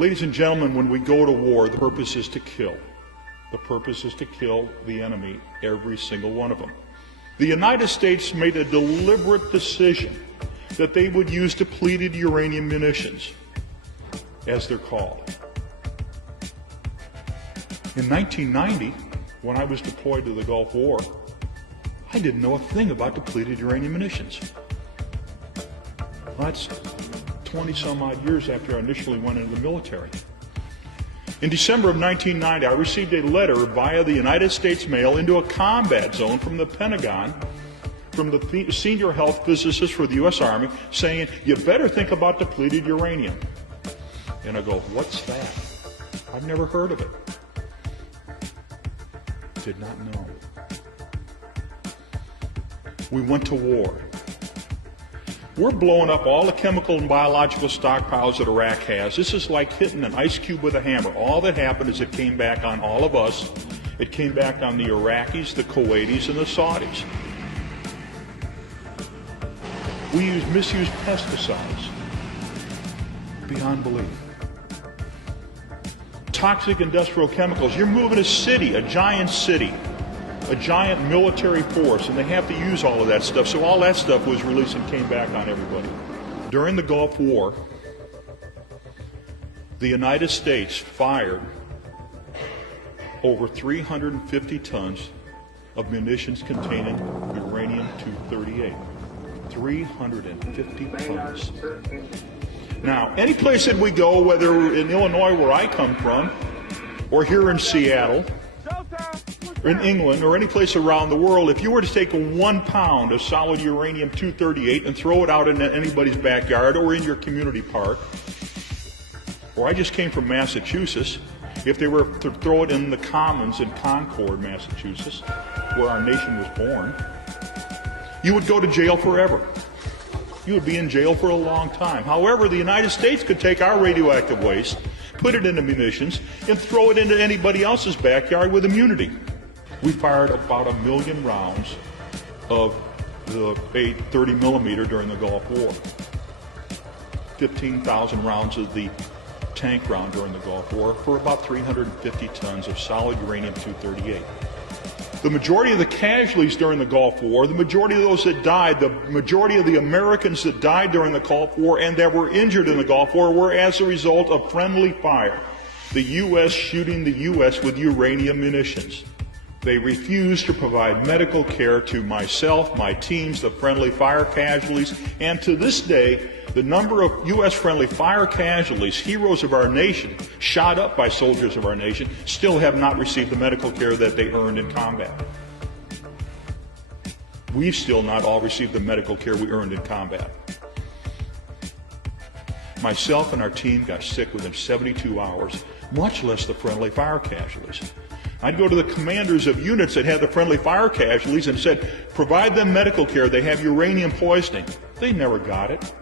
Ladies and gentlemen, when we go to war, the purpose is to kill. The purpose is to kill the enemy, every single one of them. The United States made a deliberate decision that they would use depleted uranium munitions, as they're called. In 1990, when I was deployed to the Gulf War, I didn't know a thing about depleted uranium munitions. Well, that's 20 some odd years after I initially went into the military. In December of 1990, I received a letter via the United States mail into a combat zone from the Pentagon, from the senior health physicist for the U.S. Army, saying, you better think about depleted uranium. And I go, what's that? I've never heard of it. Did not know. We went to war. We're blowing up all the chemical and biological stockpiles that Iraq has. This is like hitting an ice cube with a hammer. All that happened is it came back on all of us. It came back on the Iraqis, the Kuwaitis, and the Saudis. We misused pesticides beyond belief. Toxic industrial chemicals. You're moving a city, a giant military force, and they have to use all of that stuff. So all that stuff was released and came back on everybody. During the Gulf War, the United States fired over 350 tons of munitions containing uranium-238. 350 tons. Now, any place that we go, whether in Illinois where I come from, or here in Seattle, or in England, or any place around the world, if you were to take 1 pound of solid uranium-238 and throw it out in anybody's backyard or in your community park, or I just came from Massachusetts, if they were to throw it in the Commons in Concord, Massachusetts, where our nation was born, you would go to jail forever. You would be in jail for a long time. However, the United States could take our radioactive waste, put it into munitions, and throw it into anybody else's backyard with immunity. We fired about 1 million rounds of the 30 millimeter during the Gulf War. 15,000 rounds of the tank round during the Gulf War for about 350 tons of solid uranium-238. The majority of the casualties during the Gulf War, the majority of those that died, the majority of the Americans that died during the Gulf War and that were injured in the Gulf War were as a result of friendly fire. The U.S. shooting the U.S. with uranium munitions. They refused to provide medical care to myself, my teams, the friendly fire casualties, and to this day, the number of U.S. friendly fire casualties, heroes of our nation, shot up by soldiers of our nation, still have not received the medical care that they earned in combat. We've still not all received the medical care we earned in combat. Myself and our team got sick within 72 hours, much less the friendly fire casualties. I'd go to the commanders of units that had the friendly fire casualties and said, provide them medical care, they have uranium poisoning. They never got it.